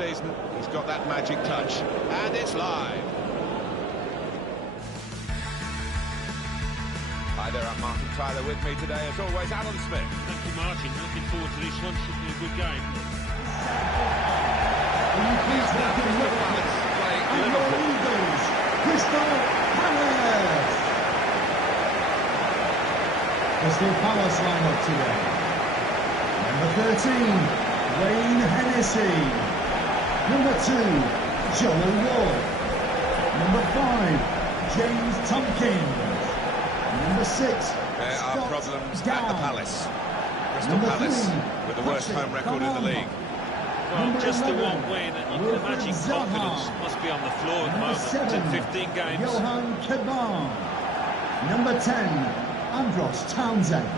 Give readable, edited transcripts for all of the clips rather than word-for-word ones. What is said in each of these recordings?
season. He's got that magic touch, and it's live. Hi there, I'm Martin Tyler. With me today, as always, Alan Smith. Thank you, Martin. Looking forward to this one. Should be a good game. Will you please welcome Liverpool and your Eagles, Crystal Palace. Crystal Palace line up today. Number 13, Wayne Hennessy. Number 2, Joel Ward. Number 5, James Tompkins. Number 6, there Scott are problems Down. at the Palace. Crystal Number Palace 3, with the worst home record in the league. Well, Number just 11, the one win, and you can imagine confidence must be on the floor at the Number moment. 7, 15 games. Johan Kaban. Number 10, Andros Townsend.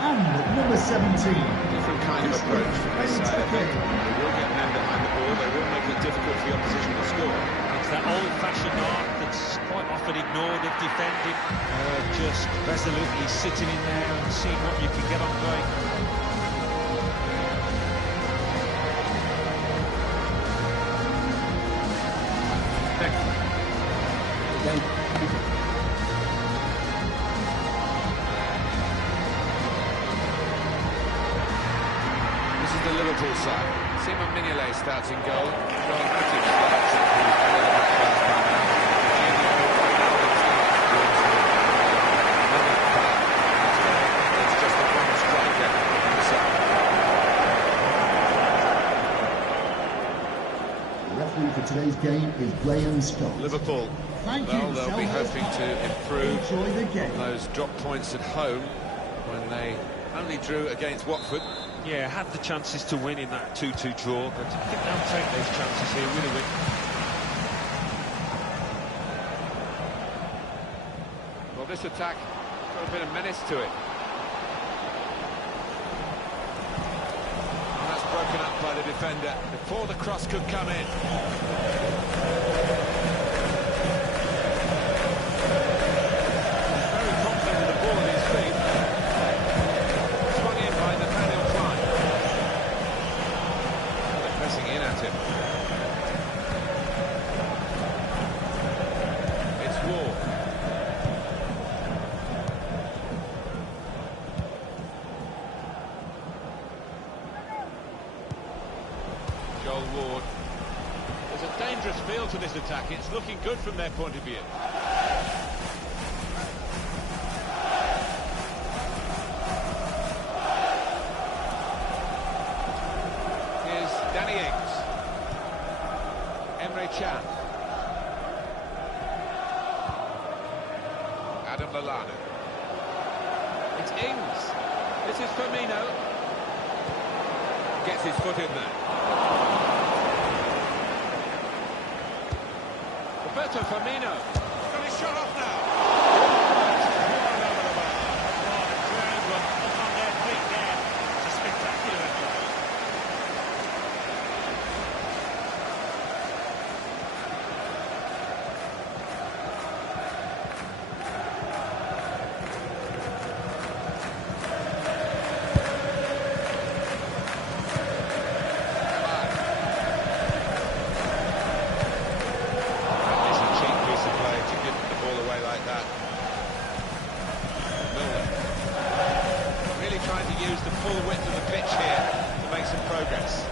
And number 17, Different kind of approach from this side. They will get men behind the ball. They will make it difficult for the opposition to score. It's that old-fashioned art that's quite often ignored of defending. Just resolutely sitting in there and seeing what you can get on play. This is the Liverpool side. Simon Mignolet starts in goal. Joel Matip starts at the head of the match last time out. It's just the one striker on the side. the referee for today's game is Graham Scott. Liverpool, Thank well, you, they'll be hoping to improve Enjoy the game. on those drop points at home when they only drew against Watford. Yeah, had the chances to win in that 2-2 draw, but I think they'll take those chances here, win a win. Well, this attack got a bit of menace to it. And that's broken up by the defender before the cross could come in. Very confident with the ball at his feet. Swung in by Nathaniel Klein. They're pressing in at him. It's Ward. Joel Ward. There's a dangerous feel to this attack. It's looking good from their point of view. Here's Danny Ings. Emre Can. Adam Lallana. It's Ings. This is Firmino. Gets his foot in there. Roberto Firmino. Got his shot off now. Use the full width of the pitch here to make some progress.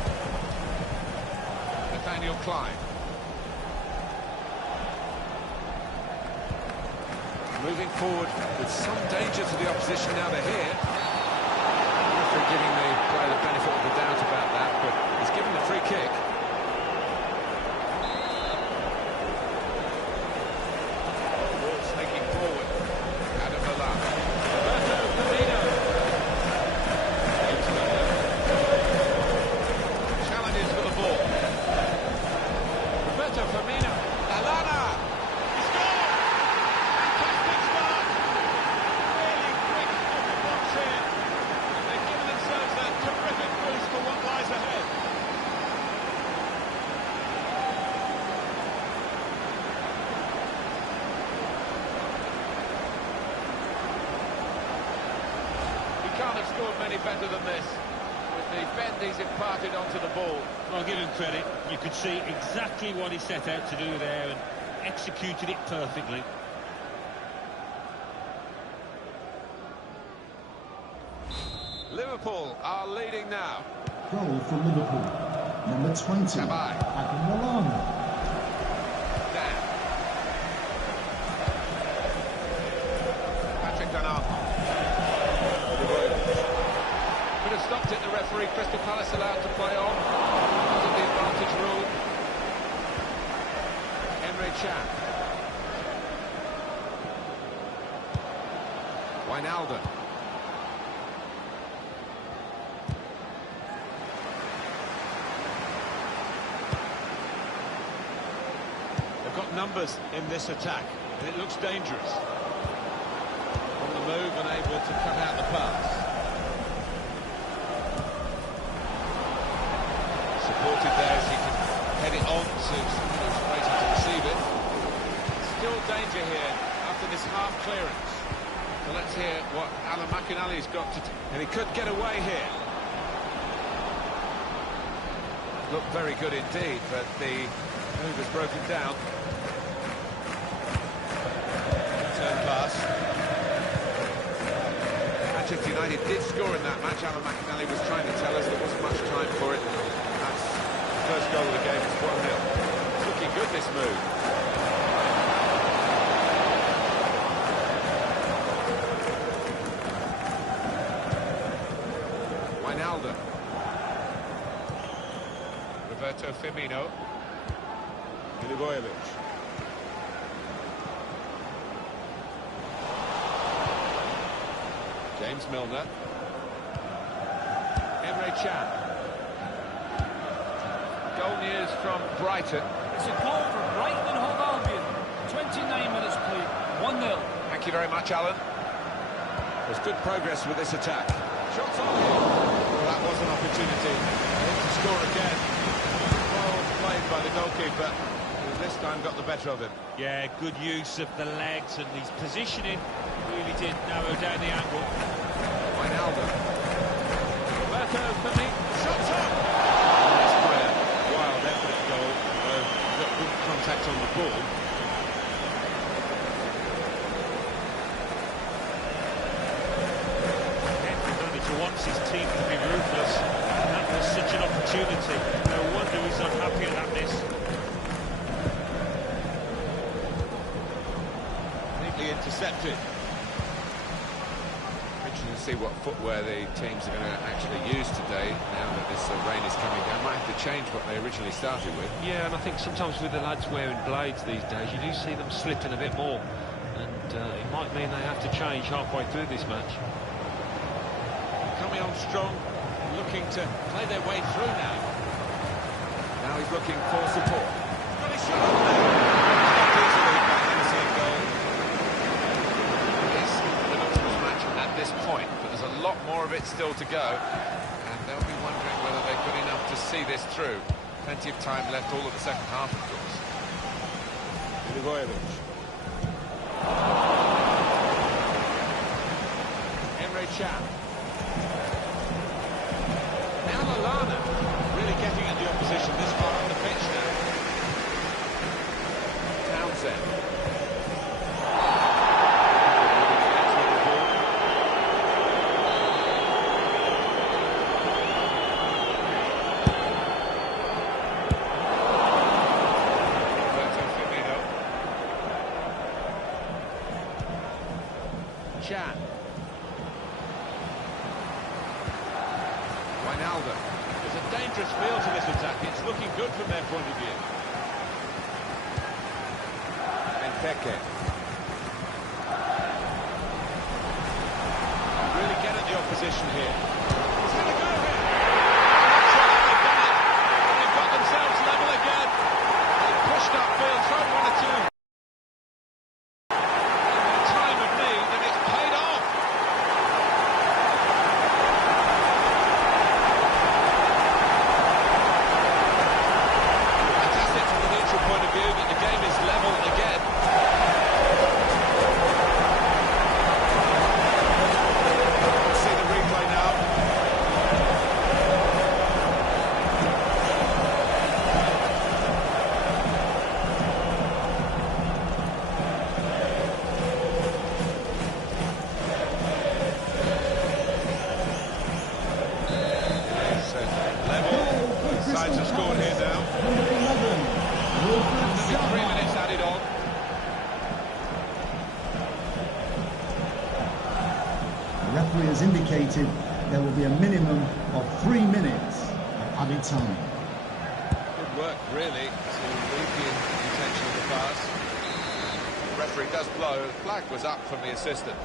Nathaniel Klein. Moving forward with some danger to the opposition now they're here. Referee giving the player the benefit of the doubt about that, but he's given the free kick. Ball taking forward. Adam Lallana. Roberto Firmino. Challenges for the ball. Roberto Firmino. Lallana. He scored! Fantastic start. Really quick off the box here. They've given themselves a terrific boost for what lies ahead. He can't have scored many better than this, with the bend he's imparted onto the ball. I'll give him credit. You could see exactly what he set out to do there and executed it perfectly. Liverpool are leading now. Goal for Liverpool. Number 20. Tabai. Hacemos. Dan. Patrick Donaldo. Could have stopped it, the referee. Crystal Palace allowed to play on. Because of the advantage rule. Emre Can. Wijnaldum. They've got numbers in this attack, and it looks dangerous. On the move, unable to cut out the pass. Supported there as he can head it on to someone who's waiting to receive it. Still danger here after this half clearance. So let's hear what Alan McInally's got to do. And he could get away here. Looked very good indeed, but the move is broken down. Turn pass. Manchester United did score in that match. Alan McInally was trying to tell us there wasn't much time for it. That's the first goal of the game. It's 1-0. It's looking good, this move. Wijnaldum. Roberto Firmino. Milivojevic. James Milner. Emre Can. Goal news from Brighton. It's a goal for Brighton and Hove Albion. 29 minutes played, 1-0. Thank you very much, Alan. There's good progress with this attack. Shots on here. Well, that was an opportunity to score again. Well played by the goalkeeper, who this time got the better of him. Yeah, good use of the legs, and his positioning really did narrow down the angle. Wijnaldum. Roberto Firmino. Shots on! Nice player. Wild effort goal. Got good contact on the ball. Every manager wants his team to be ruthless, and that was such an opportunity. No wonder he's unhappy at that miss. Neatly intercepted. Interesting to see what footwear the teams are going to actually use today now that this rain is coming down. Might have to change what they originally started with. Yeah, and I think sometimes with the lads wearing blades these days, you do see them slipping a bit more, and it might mean they have to change halfway through this match. Coming on strong, looking to play their way through now. Now he's looking for support. Got his shot on there. Not easily by Hennessy goal. It's an ultimate match at this point, but there's a lot more of it still to go, and they'll be wondering whether they're good enough to see this through. Plenty of time left, all of the second half, of course. Milivojevic. Emre Can. Now Lallana really getting at the opposition this far on the pitch now. Townsend. Roberto Firmino. Can. Wijnaldum. There's a dangerous feel to this attack. It's looking good from their point of view. And Fecha. Really get at the opposition here. He's had a go here. That's how they've done it. They've got themselves level again. They've pushed upfield, thrown one or two. In the time of need, and it's paid off. Fantastic from the neutral point of view that the game is level again. Let's see the replay now. here now. Number 11, Wilfred Only 3 Zaha. minutes added on. The referee has indicated there will be a minimum of 3 minutes of added time. Good work, really, to read the intention of the pass. The referee does blow. The flag was up from the assistant.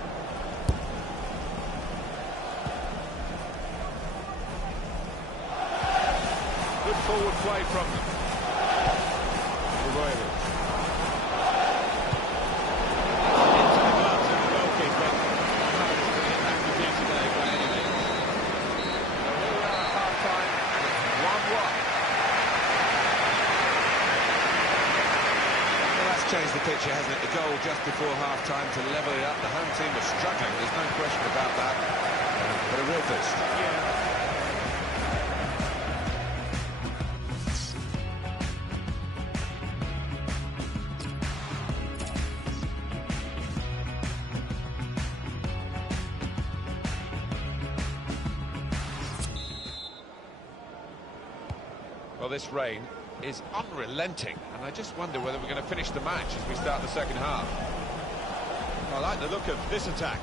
Good forward play from them. Into the gloves of the goalkeeper. Not as brilliant that could do today by any means. So here we are at half-time, and it's 1-1. Well, that's changed the picture, hasn't it? The goal just before half-time to level it up. The home team was struggling, there's no question about that. But a real fist. Yeah. Well, this rain is unrelenting, and I just wonder whether we're going to finish the match as we start the second half. I like the look of this attack.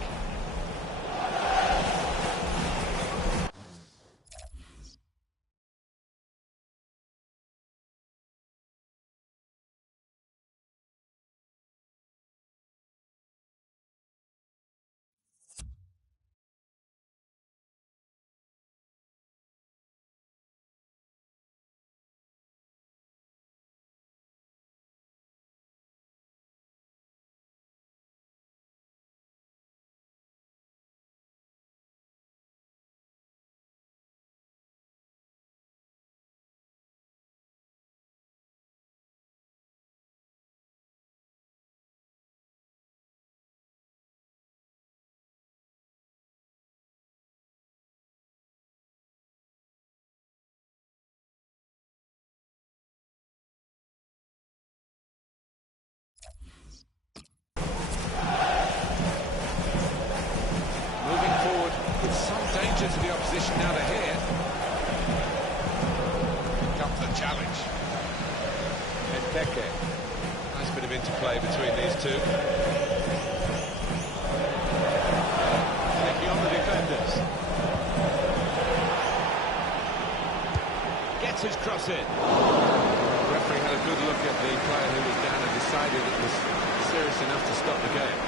Moving forward with some danger to the opposition now they're here. Here comes the challenge. Pecha. Nice bit of interplay between these two. Taking on the defenders. Gets his cross in. The referee had a good look at the player who was down and decided it was serious enough to stop the game.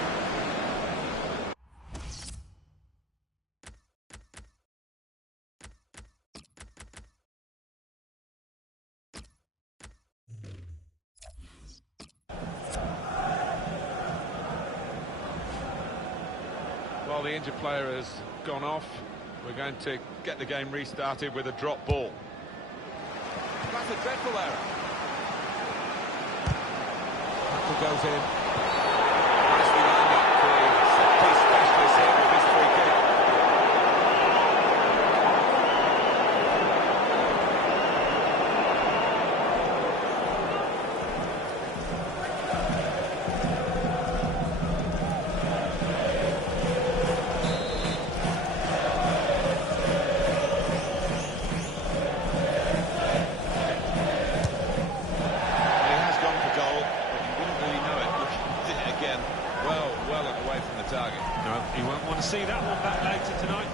While the injured player has gone off, we're going to get the game restarted with a drop ball. That's a dreadful error. Tackle goes in. Nicely lined up the set-piece specialist here with this free kick. No, you won't want to see that one back later tonight.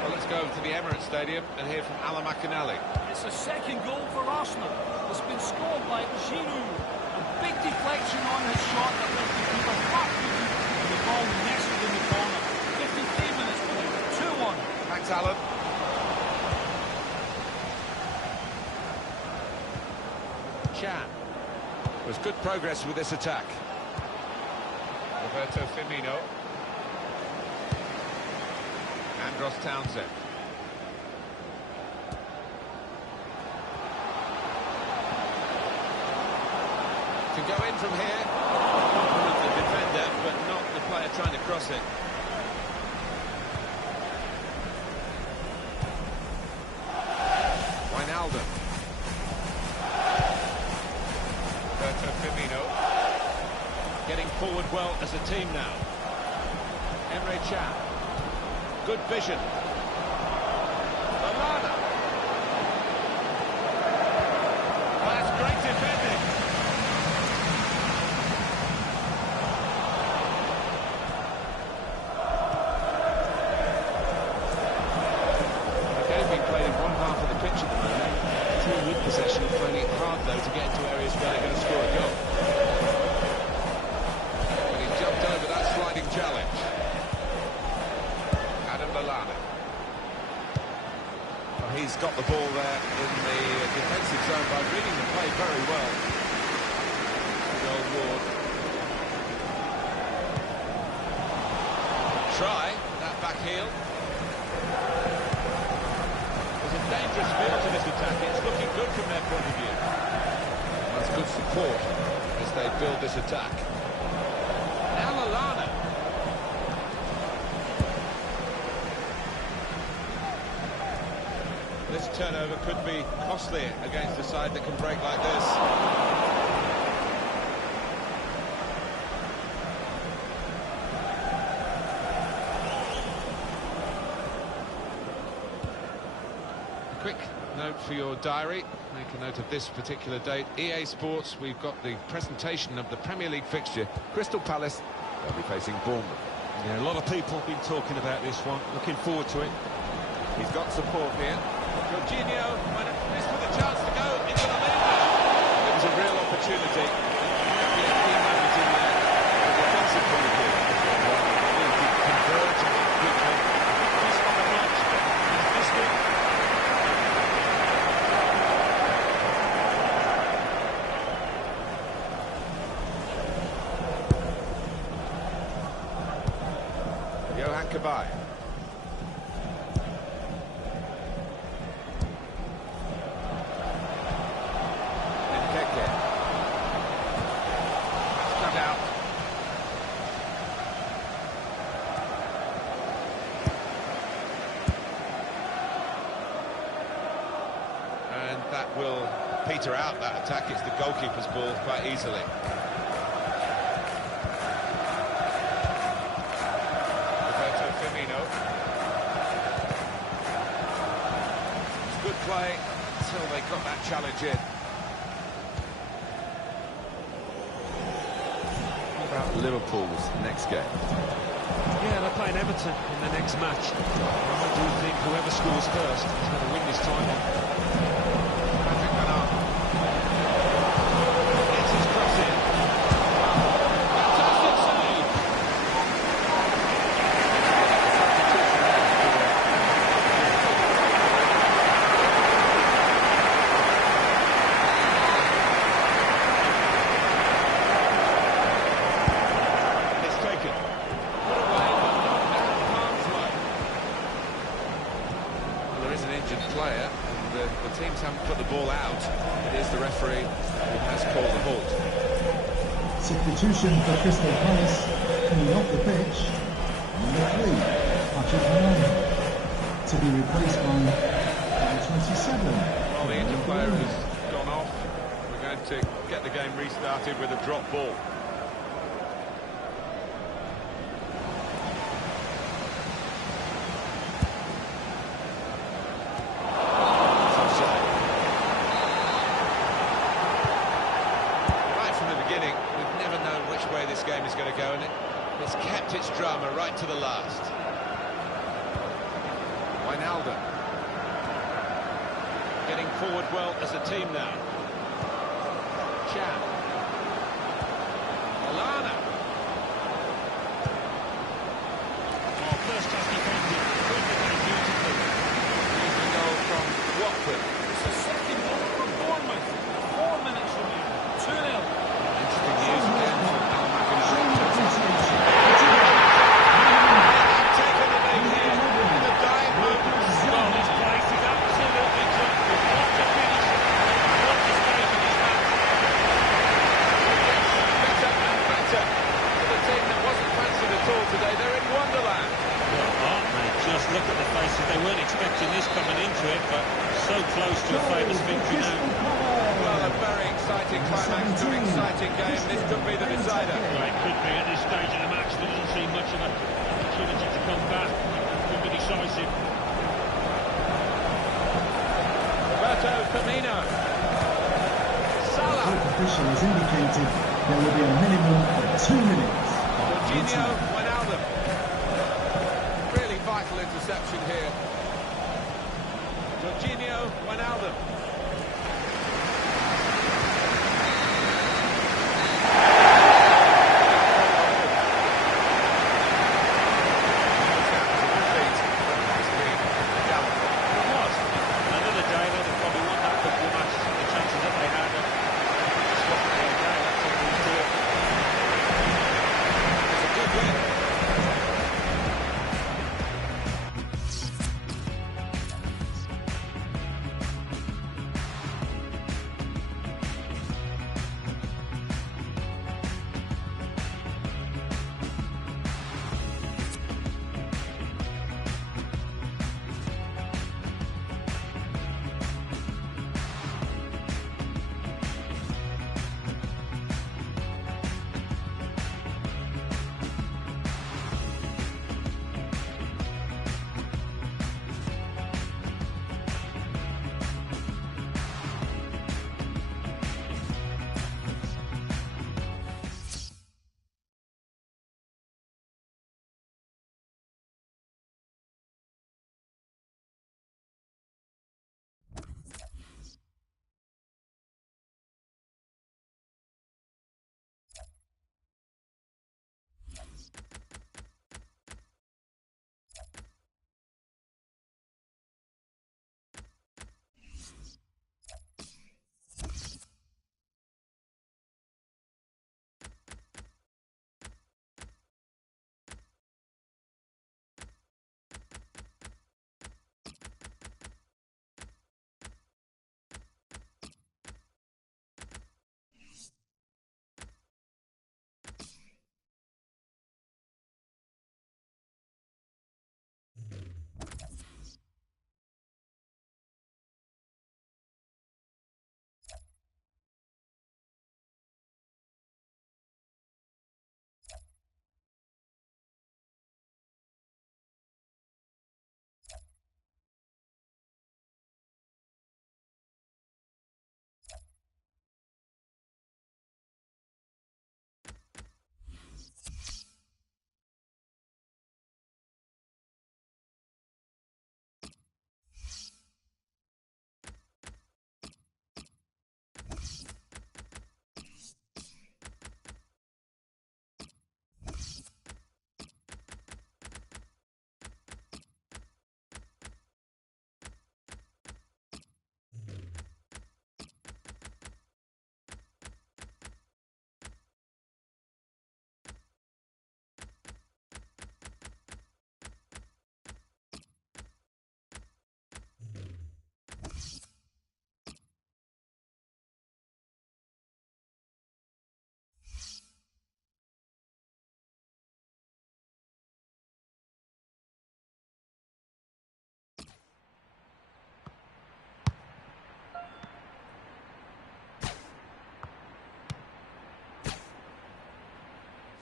Well, let's go to the Emirates Stadium and hear from Alan McInally. It's a second goal for Arsenal. It's been scored by Giroud. A big deflection on his shot that left the keeper flat-footed and the ball nestled in the corner. 53 minutes for him. 2-1. Thanks, Alan. Chan. There's good progress with this attack. Roberto Firmino. Andros Townsend. Can go in from here. Compliment the defender, but not the player trying to cross it. Wijnaldum. forward well as a team now. Emre Can. Good vision. Lallana. That's great defending. The game being played in one half of the pitch at the moment. The team with possession are finding it hard, though, to get into areas where they're going to score a goal. And he jumped over that sliding challenge. Lallana. Well, he's got the ball there in the defensive zone by reading the play very well. Good old Ward. Try that back heel. There's a dangerous feel to this attack. It's looking good from their point of view. That's good support as they build this attack. Now Lallana. This turnover could be costly against a side that can break like this. A quick note for your diary. Make a note of this particular date. EA Sports, we've got the presentation of the Premier League fixture. Crystal Palace, they'll be facing Bournemouth. Yeah, a lot of people have been talking about this one. Looking forward to it. He's got support here. Jorginho might have missed with a chance to go into the lead. It was a real opportunity. Might be a key moment in there from a defensive point of view. Really converging quickly. He's on the match. He's missed it. Johan Kabay. That will peter out that attack. It's the goalkeeper's ball quite easily. Roberto Firmino. It's good play until they got that challenge in. What about Liverpool's next game? Yeah, they're playing Everton in the next match. I do think whoever scores first is going to win this title. Gets his cross in. Fantastic save. It's taken. Put away, but not out of harm's way. Well, there is an injured player. The teams haven't put the ball out. It is the referee who has called the halt. Substitution for Crystal Palace coming off the pitch. Number 3, Patrick Morano, to be replaced by number 27. Well, the injured player has gone off. We're going to get the game restarted with a drop ball. This game is going to go, and it's kept its drama right to the last. Wijnaldum getting forward well as a team now. Can. Lallana. Oh, first touch defending. Good defending, beautiful. Here's the goal from Watford. It's a second goal for Bournemouth. 4 minutes remaining. 2-0. Interesting news again from today, they're in wonderland. Well, aren't they? Just look at the faces. They weren't expecting this coming into it, but so close climax to an exciting game. This could be the decider. Well, it could be at this stage of the match. There doesn't seem much of an opportunity to come back. It could be decisive. Roberto Firmino. Salah. The official has indicated there will be a minimum of 2 minutes. Jorginho Wijnaldum. Really vital interception here. Jorginho Wijnaldum.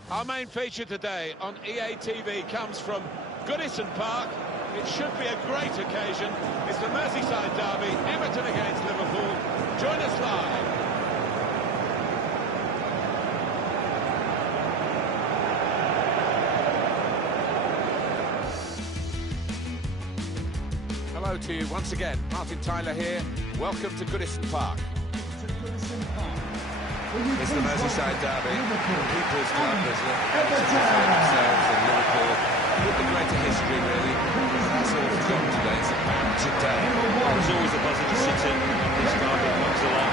Our main feature today on EA TV comes from Goodison Park. It should be a great occasion. It's the Merseyside derby, Everton against Liverpool. Join us live. Hello to you once again. Martin Tyler here. Welcome to Goodison Park. It's the Merseyside derby. People's club as themselves and Liverpool with the greater history, really. That's all forgotten today. It's a mountain day. There's always a buzzing city. This derby comes along.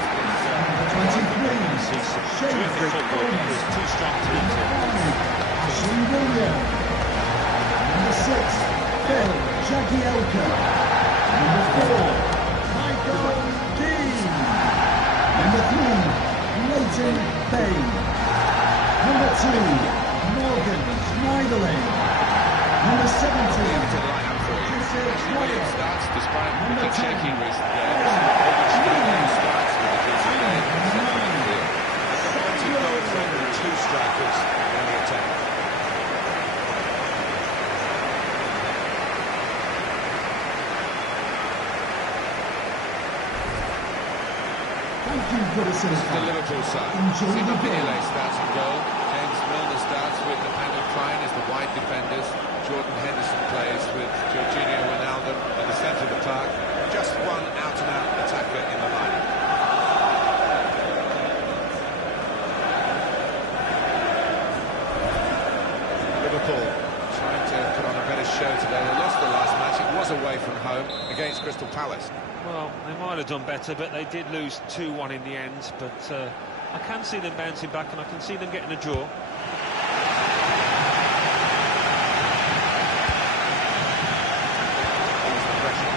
It's terrific football because two strong teams here. Ashley William. Number 6, Phil Jagielka. Number 4, Michael Dean. Number 3, Leighton Bain. Number 2, Morgan Schneiderlin. Number 17, Williams starts despite Number 10, shaking recently. Starts with the Thank you, Goodison. The Liverpool side. Enjoy the Sima game. Pinile starts in goal. James Milner starts with Nathaniel Klein as the wide defenders. Jordan Henderson plays with Jorginho Wijnaldum at the centre of the park. Just one out-and-out attacker in the lineup. Liverpool trying to put on a better show today. They lost the last match. It was away from home against Crystal Palace. Well, they might have done better, but they did lose 2-1 in the end. But I can see them bouncing back, and I can see them getting a draw. Ease the pressure.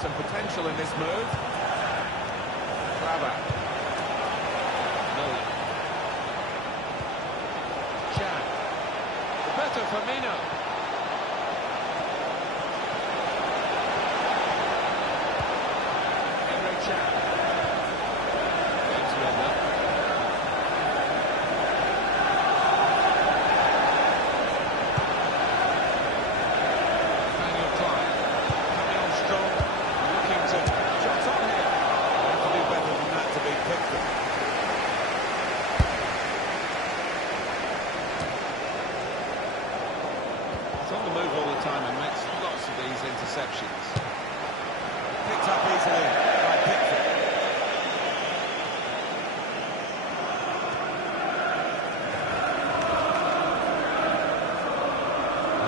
Some potential in this move. Brava. Milner. Chan. Roberto Firmino. Emre Can. James Milner. Nathaniel Klein. Coming on strong. Looking to shots on here. Have to do better than that to beat Pickford. He's on the move all the time and makes lots of these interceptions. Picked up easily by Pickford.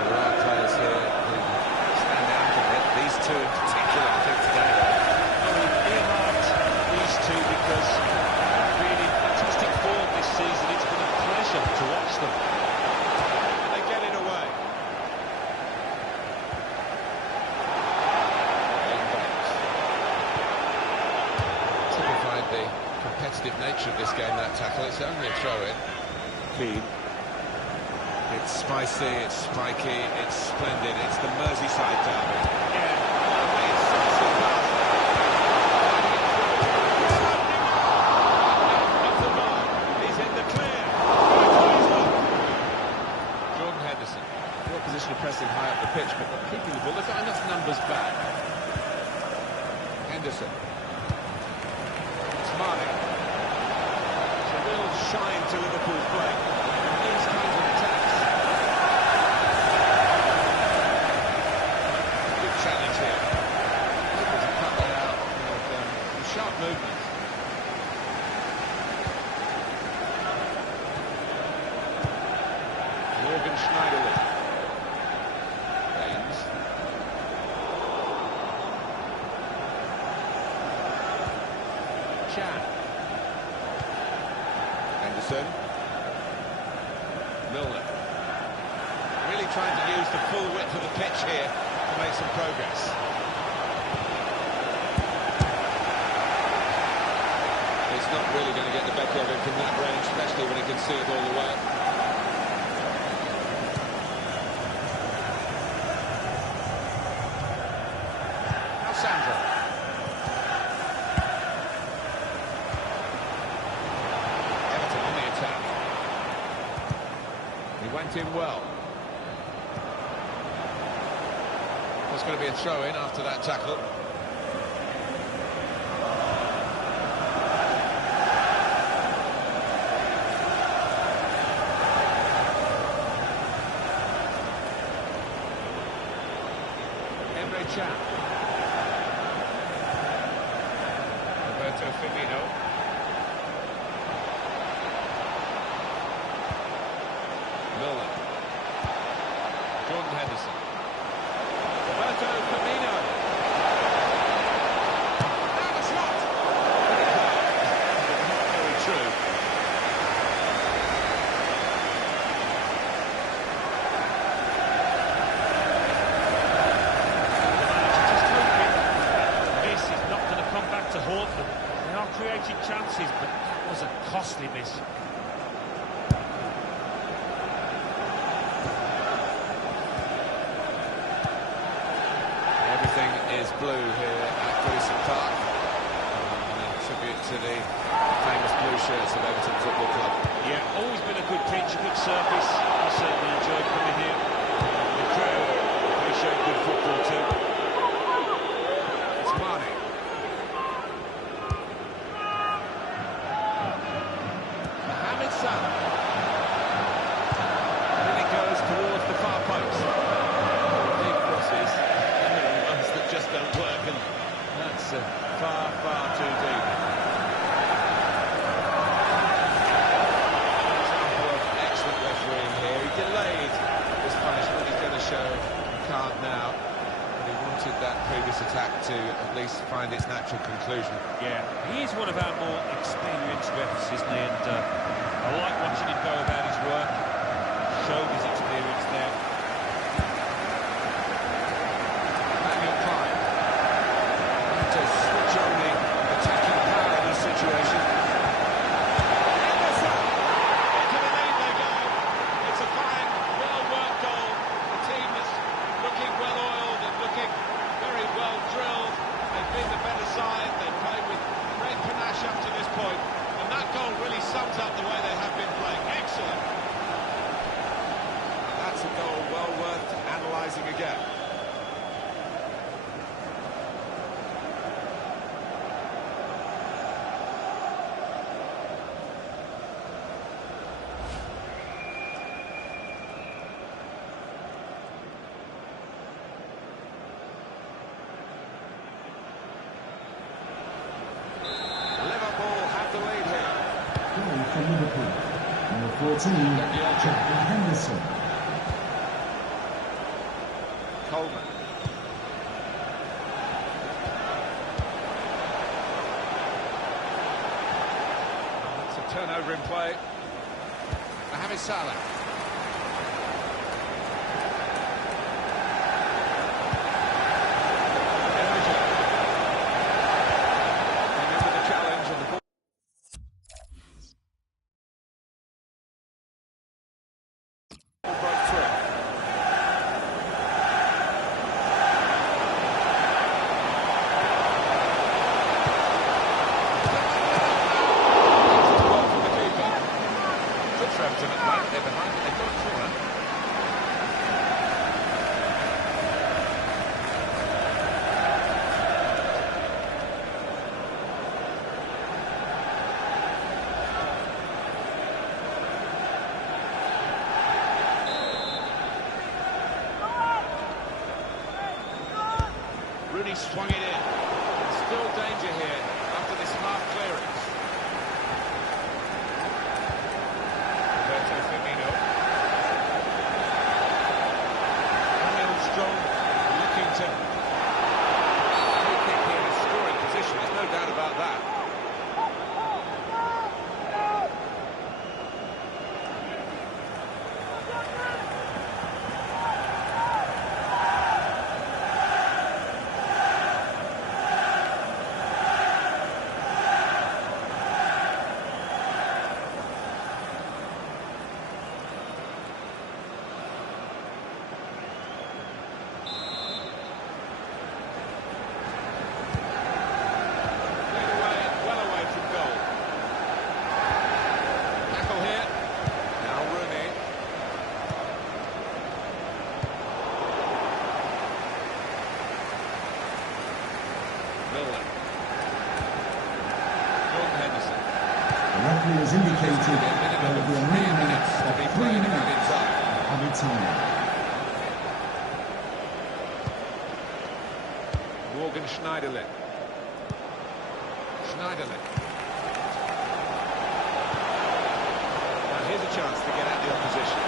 There are players here who stand out a bit. These two in particular, I think, today. We've earmarked these two because they've been in fantastic form this season. It's been a pleasure to watch them. And they get it away. Typified the competitive nature of this game, that tackle. It's only a throw-in. Keen. It's spicy, it's spiky, it's splendid. It's the Merseyside derby. He's in the clear. Jordan Henderson. Poor position of pressing high up the pitch, but keeping the ball. They've got enough numbers back. Henderson. It's Mane. It's a real shine to Liverpool's play. These kinds of attacks. Good challenge here. Able to cut that out with sharp movement. Morgan Schneiderlin. Baines. Chan. Henderson. Milner. Really trying to use the full width of the pitch here to make some progress. It's not really going to get the better of him from that range, especially when he can see it all the way. Alessandro. Everton on the attack. He went in well. There's going to be a throw-in after that tackle. Emre Can. Roberto Firmino. Milner. Jordan Henderson. Roberto Firmino. Now the shot! Not very true. Just hoping this is not going to come back to haunt them. They are creating chances, but that was a costly miss. Everything is blue here at Goodison Park. A tribute to the famous blue shirts of Everton Football Club. Yeah, always been a good pitch, a good surface. I certainly enjoyed coming here. The crowd appreciate wanted that previous attack to at least find its natural conclusion. Yeah, he is one of our more experienced refs, isn't he? And I like watching him go about his work. Showed his experience there. Manuel Klein. To switch on the attacking power in this situation. Into the lead they go. It's a fine, well-worked goal. The team is looking well-oiled and looking very well-drilled. They've been the better side. They've played with great panache up to this point. And that goal really sums up the way they have been playing. Excellent. And that's a goal well worth analysing again. Liverpool have the lead here. Goal for Liverpool. Number 14, Jack Henderson. Coleman. It's a turnover in play. Mohamed Salah. Remember the challenge and the ball. Broke through. They're behind, they've got a corner. Rooney swung it in. Still danger here after this half clearance. Roberto Firmino. Daniel Strong looking to free kick here in a scoring position, there's no doubt about that. Well away from goal. Tackle here. Now Rooney. Milner. Jordan Henderson. The referee has indicated there will be a minimum of 3 minutes inside. of added time. Morgan Schneiderlin. Schneiderlin. Now here's a chance to get at the opposition.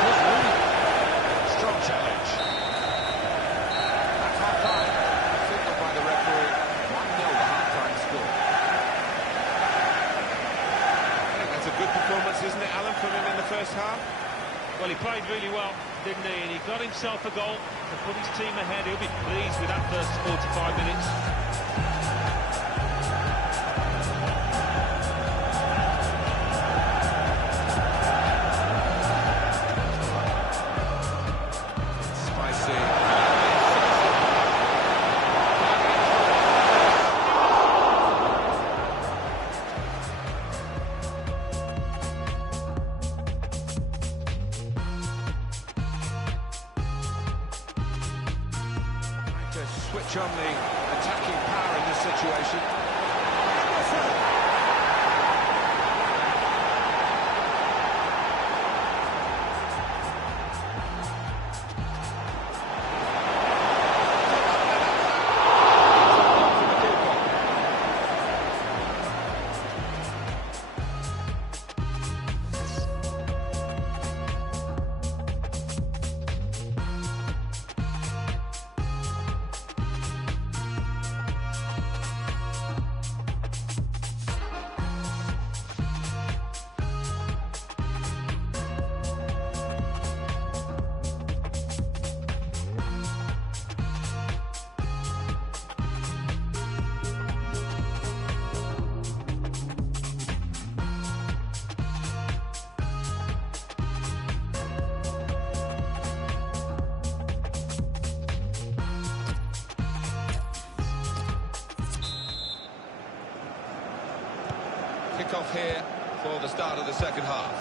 Here's Rooney. Strong challenge. That's half-time. Signalled by the referee. 1-0 the half-time score. I think that's a good performance, isn't it, Alan, from him in the first half? Well, he played really well, didn't he? And he got himself a goal to put his team ahead. He'll be pleased with that first 45 minutes. Spicy. To switch on the attacking power in this situation. Kick-off here for the start of the second half.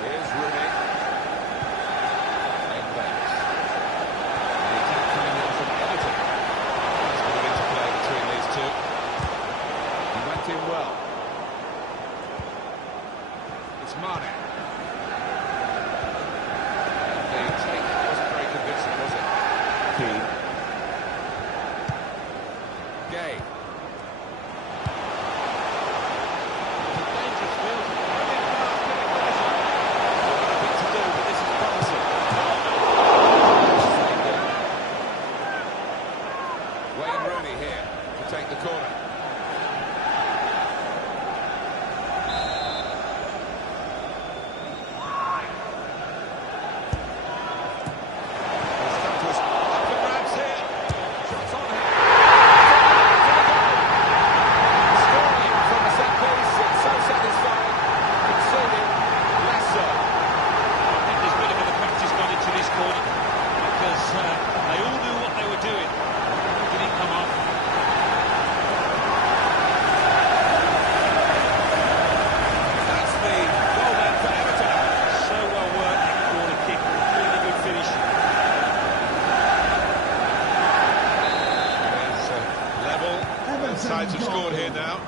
Here's Rooney. And Banks. And the attack coming now from Everton. There's a good interplay between these two. He went in well. It's Mane. And the take wasn't very convincing, was it? Keane. Gay. It's a dangerous field. Got a bit to do, but this is promising. Wayne Rooney here to take the corner. It's come to us. Up for grabs here. Shots on here. Scoring from a set piece. It's so satisfying. Conceding less so. I think there's a bit of a practice gone into this corner because they all knew what they were doing. Did it come off? That's the goal then for Everton. So well worked that corner kick. Really good finish. There's level. Both sides have scored here now.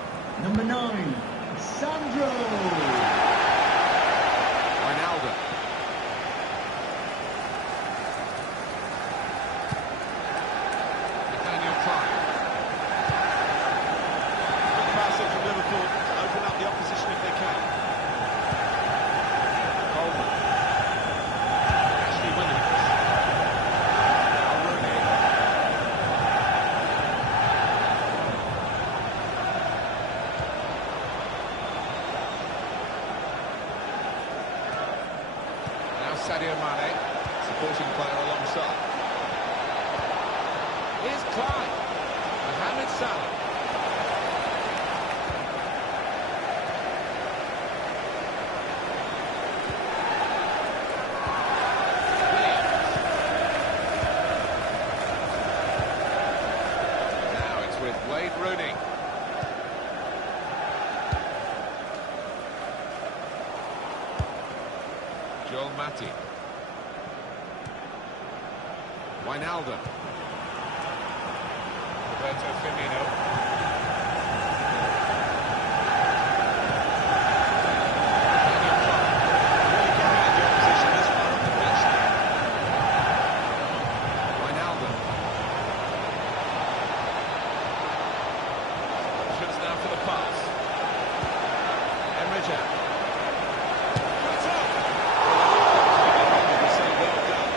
Number 9, Sandro. Wijnaldum. Nathaniel Clyde. Good passing from Liverpool to open up the opposition if they can. Coleman. Ashley Williams. Now Rooney. Now Sadio Mane, supporting player alongside. Here's Clyde. Mohamed Salah. Now it's with Wayne Rooney. Joel Matip. Wijnaldum. Roberto Firmino. Daniel Clyde. Really carrying the opposition this far up the pitch. Wijnaldum. Options now for the pass. Emre Can. That's up. You say well done.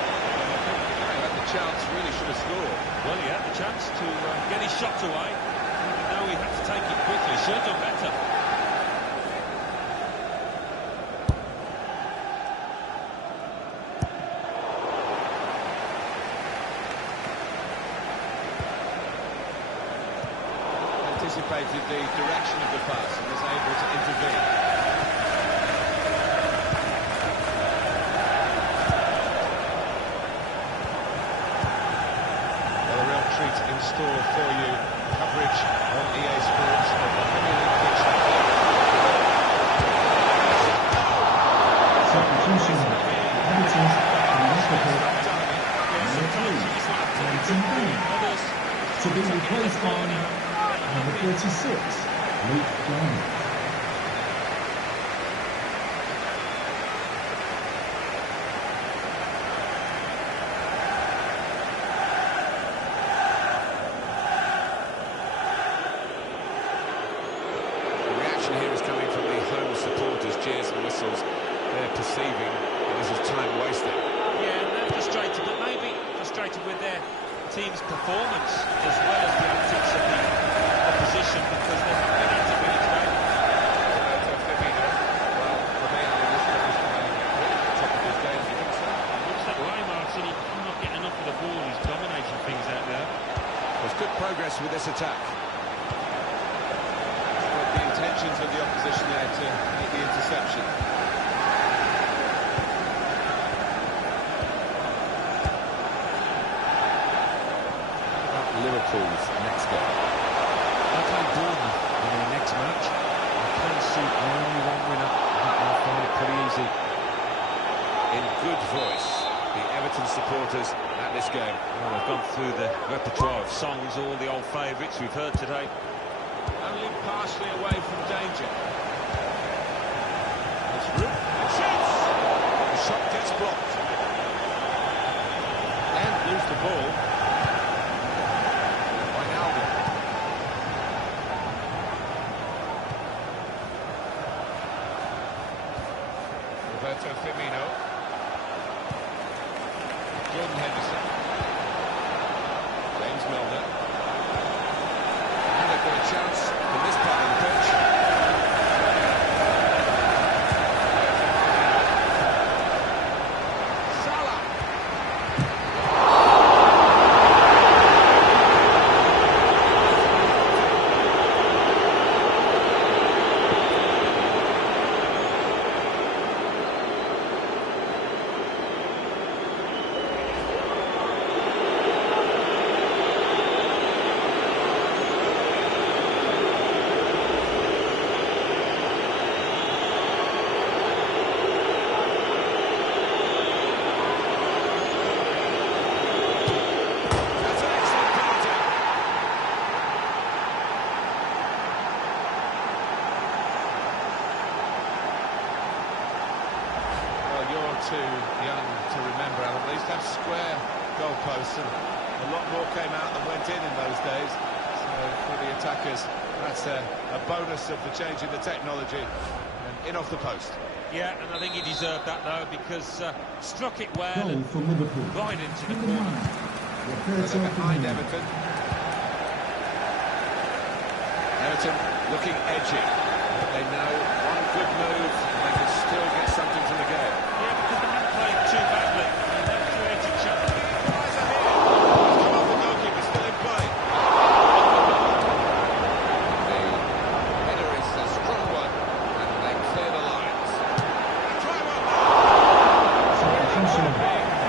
He had the chance, really should have scored. Well, he had the chance to get his shot away. Even though he had to take it quickly, should have done better. Anticipated the direction of the pass and was able to intervene. Well, a real treat in store for you. Coverage on EA Sports of the Premier League pitch. Substitution. Everton and Liverpool. Number 3, Leighton Baines. To be replaced by number 36, Luke Garner. The reaction here is coming from the home supporters, cheers and whistles. They're perceiving that this is time wasted. Yeah, and they're frustrated, but maybe frustrated with their team's performance as well as the antics of the opposition because they've not been active in each way. Roberto Firmino. Well, Firmino is playing really at the top of his game, do you think so? Looks that way, Martin. He cannot get enough of the ball. He's dominating things out there. There's good progress with this attack. But the intentions of the opposition there to make the interception. About Liverpool's next goal. I play Bournemouth in their next match. I can see only one winner. I think they'll find it pretty easy. In good voice, the Everton supporters at this game. Well, they've gone through the repertoire of songs, all the old favourites we've heard today. Only partially away from danger. It's room. It shoots! The shot gets blocked. And lose the ball. Wijnaldum. Roberto Firmino. Jordan Henderson. James Milner. And they've got a chance in this part of the pitch. Salah. Too young to remember, Alan. They used to have square goalposts, and a lot more came out than went in those days. So for the attackers, that's a bonus of the change in the technology, and in off the post. Yeah, and I think he deserved that though, because struck it well Goal and for Liverpool. right into the Number corner. 9, So they're behind Firmino. Everton. Everton looking edgy, but they know one good move and they can still get something from the game. Yeah, because they haven't played too badly. They've created chances. Eyes ahead. Come off the goalkeeper, still in play. The header is a strong one, and they clear the lines. Try one now. Substitution.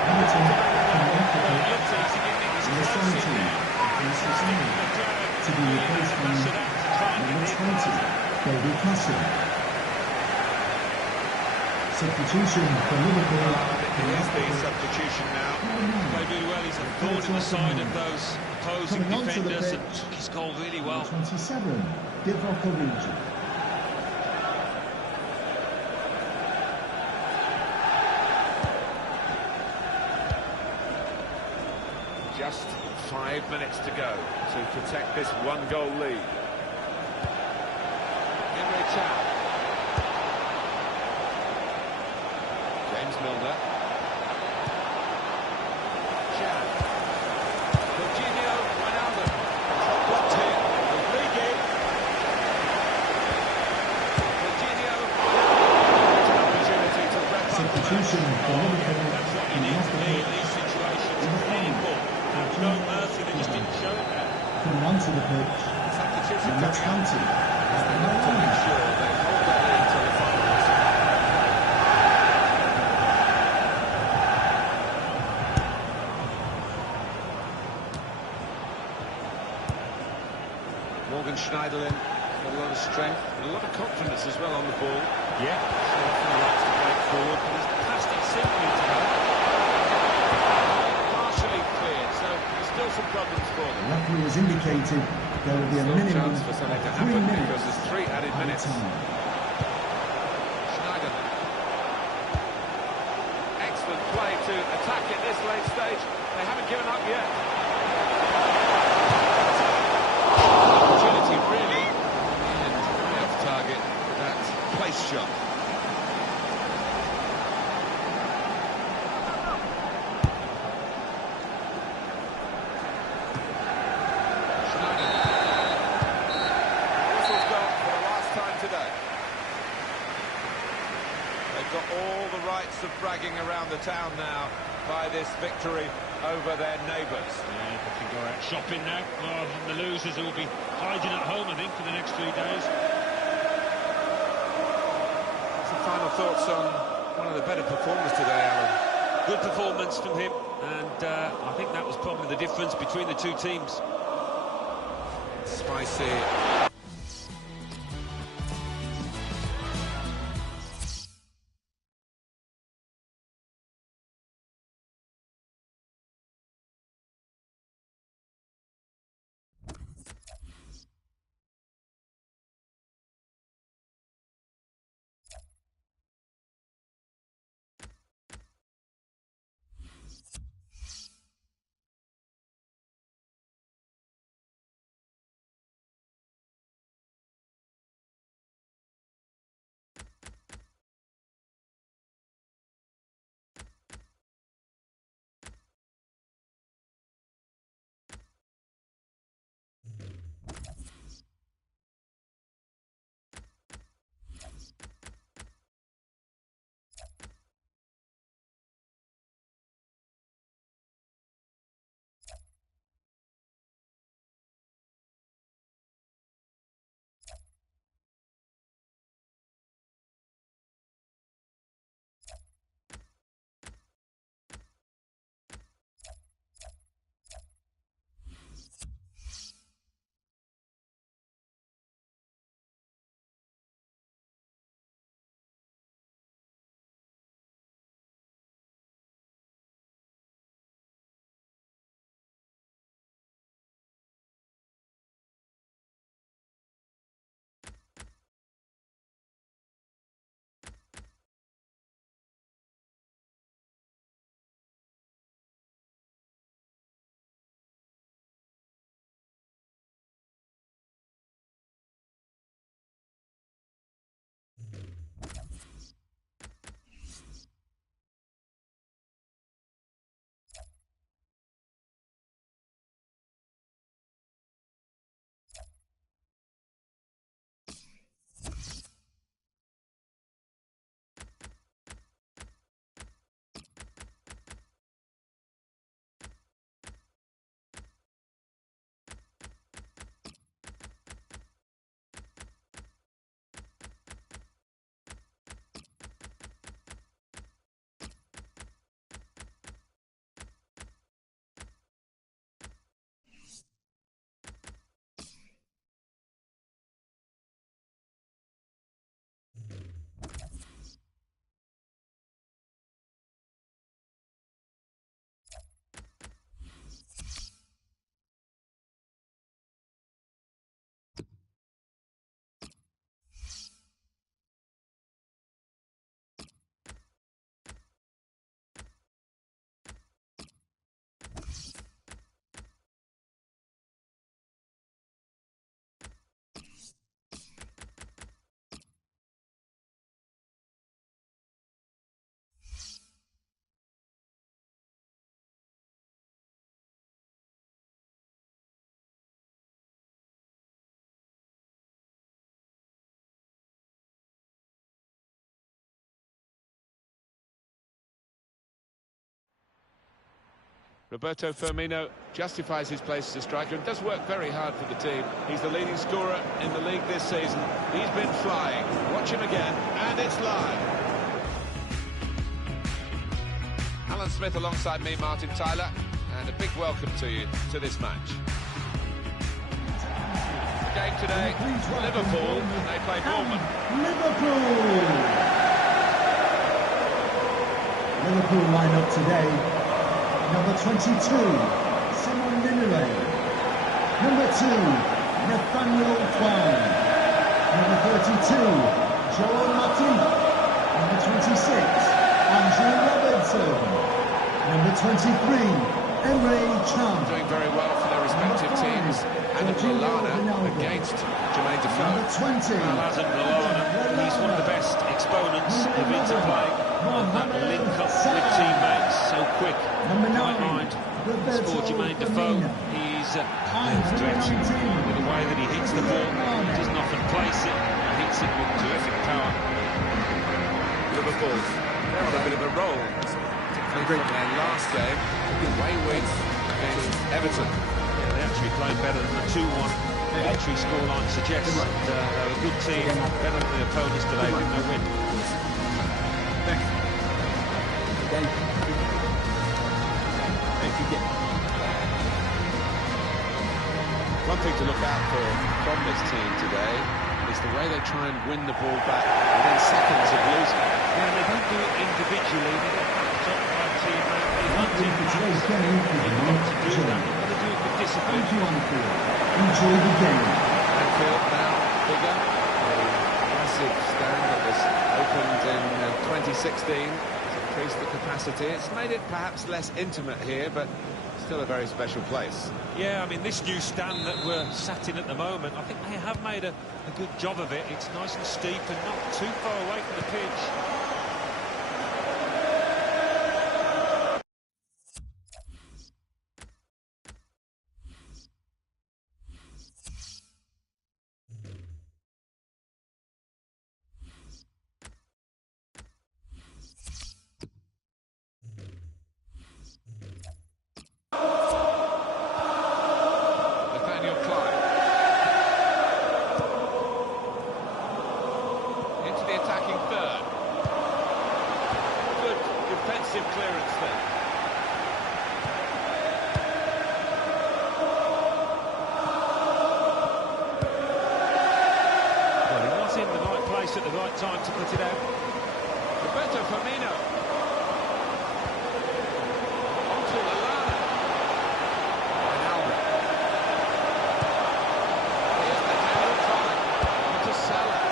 Everton coming off the Well, it pitch. looks easy, didn't it? He's Number crossing 17, now. Vincent Samuel. To be replaced by number 20, David Castle. Substitution for Liverpool. Here's the substitution now. Played really well. He's a thorn in the side of those opposing Coming onto the defenders and pitch. took his goal really well. 27, Divock Origi. Just 5 minutes to go to protect this one-goal lead. Emre Can. James Milner. Can. Jorginho Wijnaldum. Blocked here. Rodrigo. Jorginho. An opportunity to wrap up. Substitution for Liverpool. That's what you Coming need off to the be in pitch. these situations. It's really important. Have no mercy. They just didn't show it there. Coming onto the pitch. Substitution Number coming 20, up. Alvin To make Lamela. sure they hold the lead till the final whistle. Morgan Schneiderlin got a lot of strength and a lot of confidence as well on the ball. Yeah, so often he likes to break forward, but he's passed it simply today. Partially cleared, so there's still some problems for The them. referee has indicated there will be a Still a minimum chance for something to of 3 happen because minutes there's 3 added added minutes. time. Schneiderlin. Excellent play to attack at this late stage. They haven't given up yet. Opportunity really, and way off target. That place shot. Schneiderlin. Whistle's gone for the last time today. They've got all the rights of bragging around the town now by this victory over their neighbours. Yeah, they can go out shopping now, rather than the losers who will be hiding at home, I think, for the next 3 days. Some final thoughts on one of the better performers today, Alan. Good performance from him, and I think that was probably the difference between the two teams. spicy. Roberto Firmino justifies his place as a striker and does work very hard for the team. He's the leading scorer in the league this season. He's been flying. Watch him again, and it's live. Alan Smith alongside me, Martin Tyler, and a big welcome to you to this match. The game today, Liverpool, they play Bournemouth. Liverpool line up today. Number 22, Simon Mignolet. Number 2, Nathaniel Kwan. Number 32, Joel Matip. Number 26, Andrew Robertson. Number 23, Emre Can. Doing very well for their respective teams. Adam Lallana against Jermaine Defoe. Number 20, Adam Lallana, he's one of the best exponents of interplay, and that link up with teammates so quick. Number 9, mind for Jermaine Defoe. He's a threat with the way that he hits the ball. He doesn't often place it, he hits it with terrific power. Liverpool, they're on a bit of a roll, particularly from their last game, away win against Everton. Yeah, they actually played better than the 2-1 victory scoreline suggests. They're a good team, better than the opponents today with no win. One thing to look about from this team today is the way they try and win the ball back within seconds of losing it. Yeah, they don't do it individually. They don't match up by teammate. They want to Today's game is They've got to do that. They've got to do it with discipline. Thank you, Anfield. Enjoy the game. Anfield now bigger. A massive stand that was opened in 2016 has increased the capacity. It's made it perhaps less intimate here, but still a very special place. Yeah, I mean, this new stand that we're sat in at the moment, I think they have made a good job of it. It's nice and steep and not too far away from the pitch. Clearance there. Well, he was in the right place at the right time to put it out. Roberto Firmino. Onto Lallana. Ronaldo. Here's the Daniel time. Onto Salah.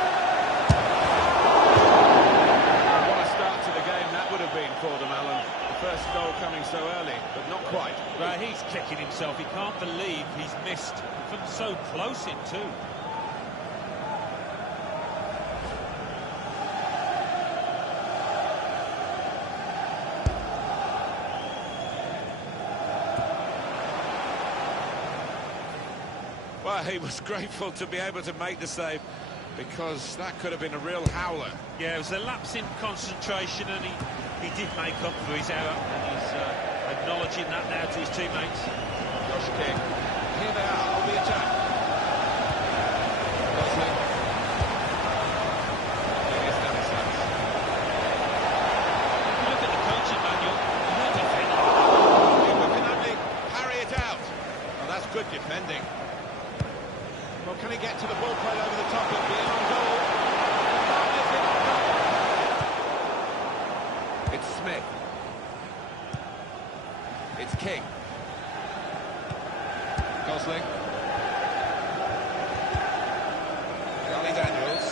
What a start to the game that would have been for them, Alan. The first goal coming so early, but not quite. Well, he's kicking himself. He can't believe he's missed from so close in too. Well, he was grateful to be able to make the save, because that could have been a real howler. Yeah, it was a lapse in concentration, and he did make up for his error, and he's acknowledging that now to his teammates. Josh King. Here they are on the attack. Gosling. If you look at the coaching manual, you're defending. We can only parry it out. Well, that's good defending. Well, can he get to the ball played over the top of the own goal? It's Smith. It's King. Gosling. Charlie Daniels.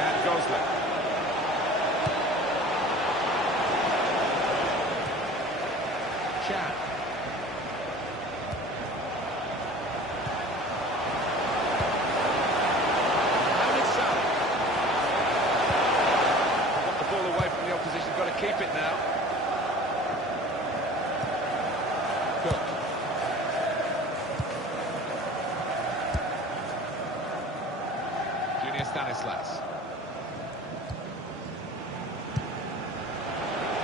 And Gosling. Chan. Got to keep it now. Cook. Junior Stanislas.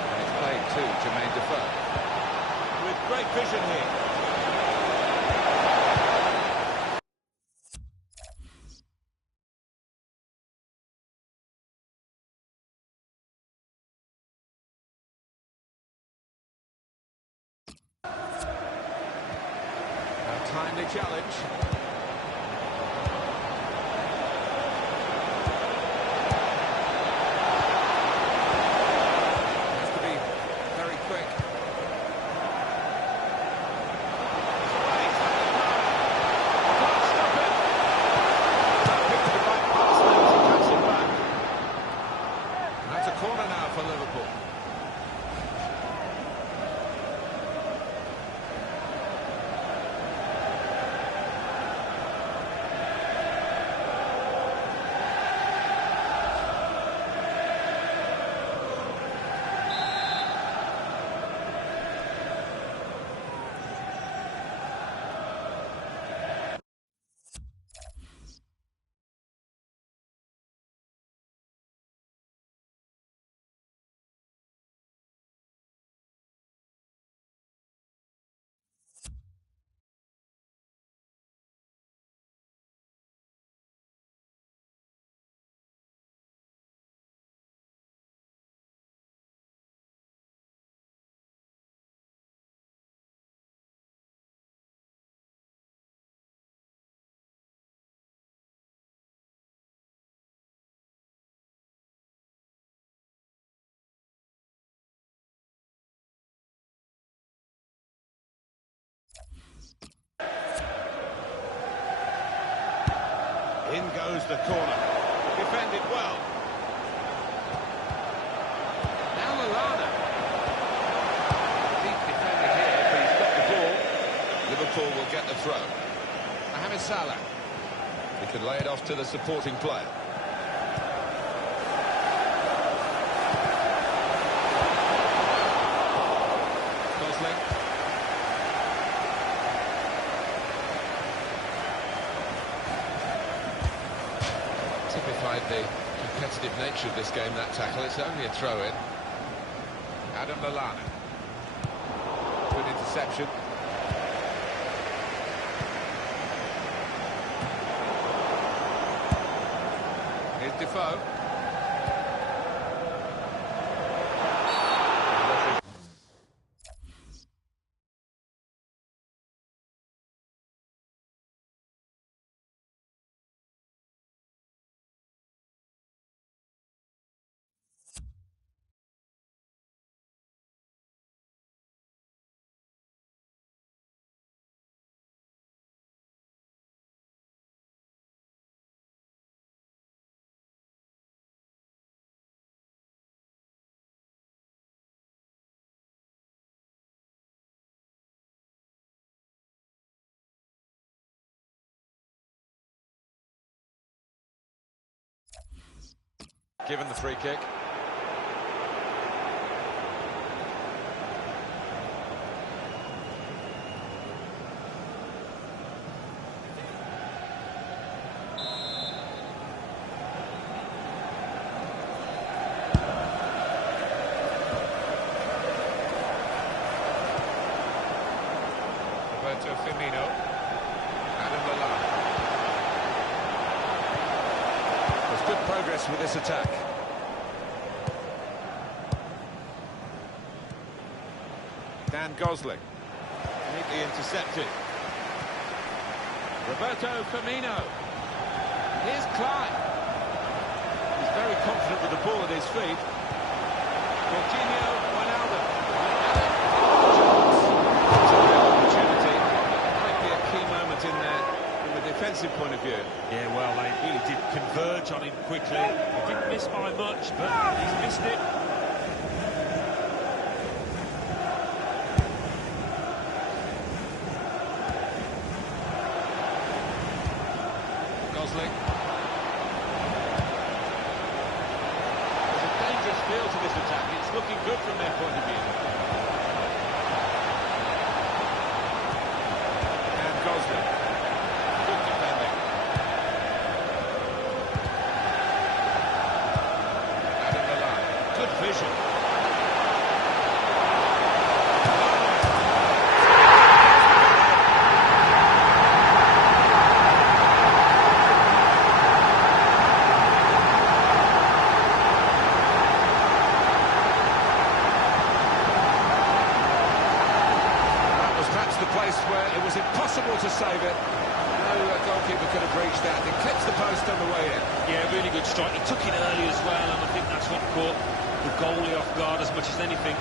And it's played to Jermaine Defoe. With great vision here. Timely challenge. Has to be very quick. Can't stop it. Picked the right pass now to catch it back. That's a corner now for Liverpool. In goes the corner. Defended well. Now Lallana. Deep defended here, but he's got the ball. Liverpool will get the throw. Mohamed Salah. He can lay it off to the supporting player. Gosling. Typified the competitive nature of this game, that tackle. It's only a throw-in. Adam Lallana. Good interception. Here's Defoe. Given the free kick. Roberto Firmino. Adam Lallana. There's good progress with this attack. Dan Gosling. Neatly intercepted. Roberto Firmino. Here's Klein. He's very confident with the ball at his feet. Coutinho Wijnaldum. Opportunity. Might be a key moment in there from a defensive point of view. Yeah, well, they really did converge on him quickly. He didn't miss by much, but he's missed it. Gosling. There's a dangerous feel to this attack. It's looking good from their point of view. And Gosling. Good defending. Adam Lallana. Good vision. Where it was impossible to save it. No goalkeeper could have reached that. It clips the post on the way in. Yeah, really good strike. He took it early as well, and I think that's what caught the goalie off guard as much as anything.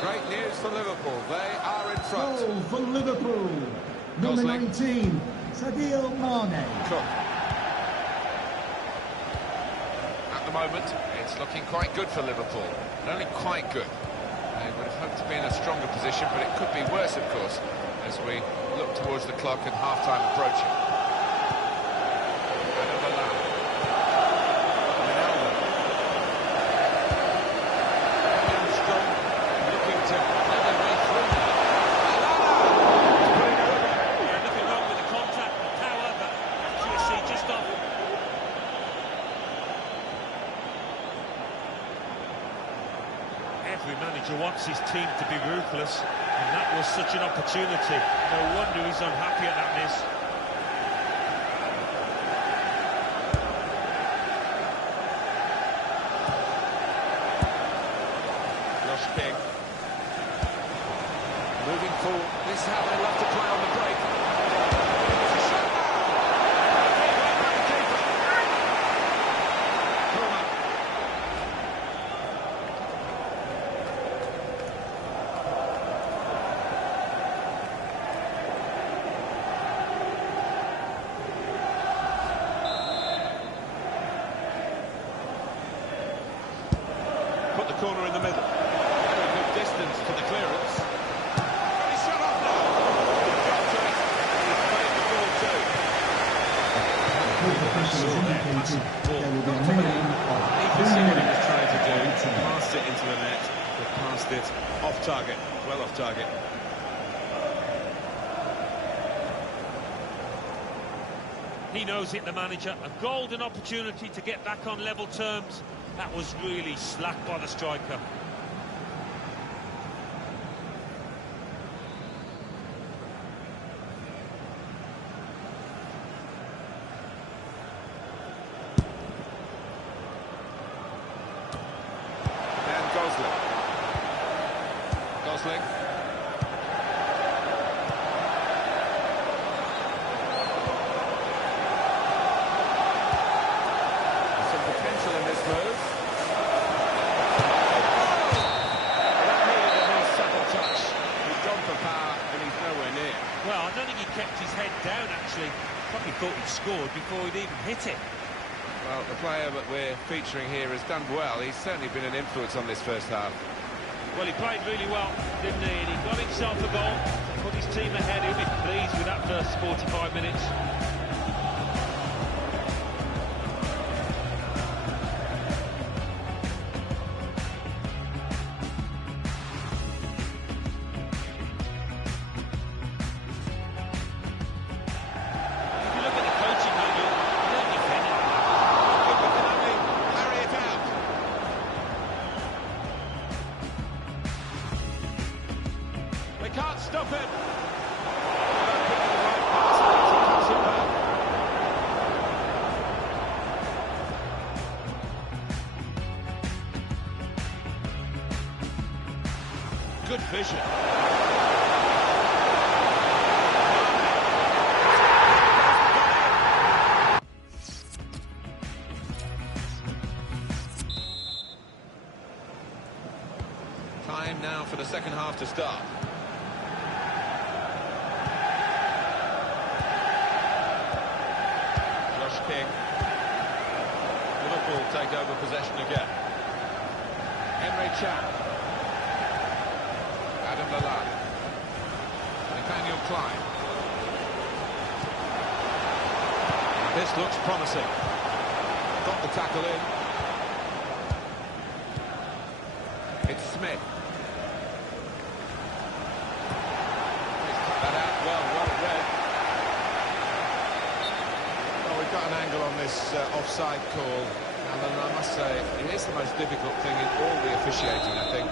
Great news for Liverpool. They are in front. Goal for Liverpool. Number Gosling. 19, Sadio Mane. Cook. At the moment, it's looking quite good for Liverpool. But only quite good. They would have hoped to be in a stronger position, but it could be worse, of course, as we look towards the clock and half-time approaching. Adam Lallana. Wijnaldum. Strong, looking to play their way through now. Yeah, nothing wrong with the contact, the power, but accuracy just off. Every manager wants his team to be ruthless, and that was such an opportunity. No wonder he's unhappy at that miss. Josh King. Moving forward. This is how they love to play on the break. the corner in the middle. Very good distance to the clearance. And he's shut off now. Dropped it. He's played the ball too. Fourth official has indicated there will be a minimum of He 3 could see what he was minutes. trying to do. Waiting. Passed it into the net, but passed it off target. Well off target. He knows it, the manager. A golden opportunity to get back on level terms. That was really slack by the striker. And Gosling. Some potential in this move. That needed a more subtle touch. He's gone for power and he's nowhere near. Well, I don't think he kept his head down, actually. Probably thought he'd scored before he'd even hit it. Well, the player that we're featuring here has done well. He's certainly been an influence on this first half. Well, he played really well, didn't he? And he got himself a goal to put his team ahead. He'll be pleased with that first 45 minutes. If you look at the coaching manual, you don't defend it. Keeper can only carry it out. They can't stop him. Picking the right pass as he cuts it back. Good vision. Time now for the second half to start. Josh King. Liverpool take over possession again. Emre Can. Adam Lallana. Nathaniel Klein. This looks promising. Got the tackle in. It's Smith. He's cut that out well read. Well, we've got an angle on this offside call, Alan. I must say, it is the most difficult thing in all the officiating, I think.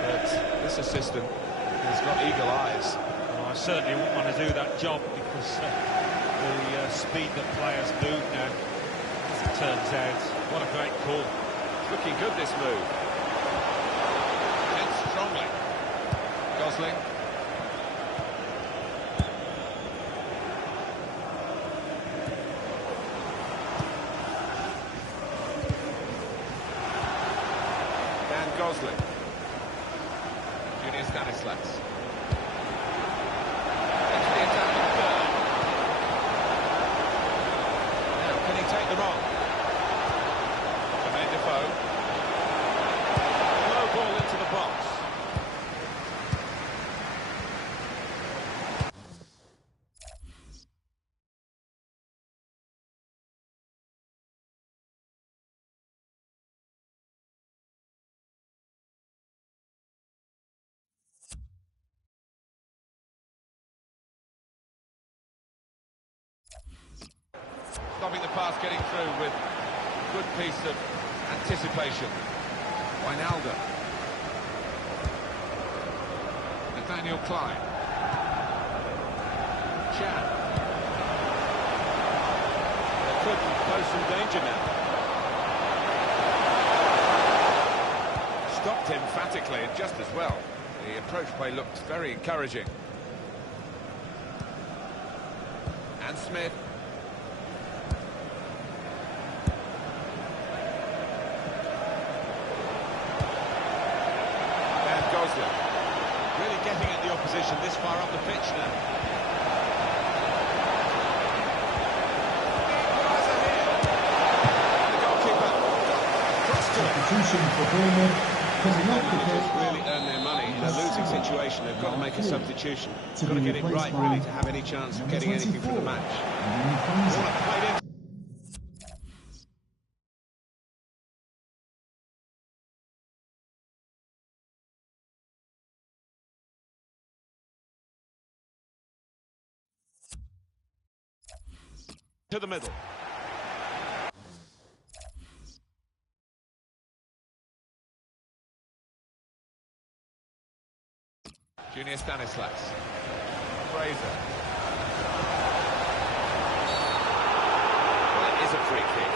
But this assistant has got eagle eyes. Well, I certainly wouldn't want to do that job because the speed that players move now, as it turns out. What a great call. It's looking good, this move. And strongly. Gosling. Dan Gosling. Junior Stanislas. Into the attacking third. Now, can he take them on? Jermaine Defoe. Low ball into the box. Stopping the pass, getting through with a good piece of anticipation. Wijnaldum. Nathaniel Klein. Chan. They could pose some danger now. Stopped emphatically and just as well. The approach play looked very encouraging. And Smith. And Gosling. Really getting at the opposition this far up the pitch now. Equaliser here. The goalkeeper got across to it. Substitution for Bournemouth. Coming off the pitch. Really earn their money in a losing situation. They've got to make a substitution. They've got to get it right, really, to have any chance of getting anything from the match. Played in. To the middle. Junior Stanislas. Fraser. Well, it is a free kick.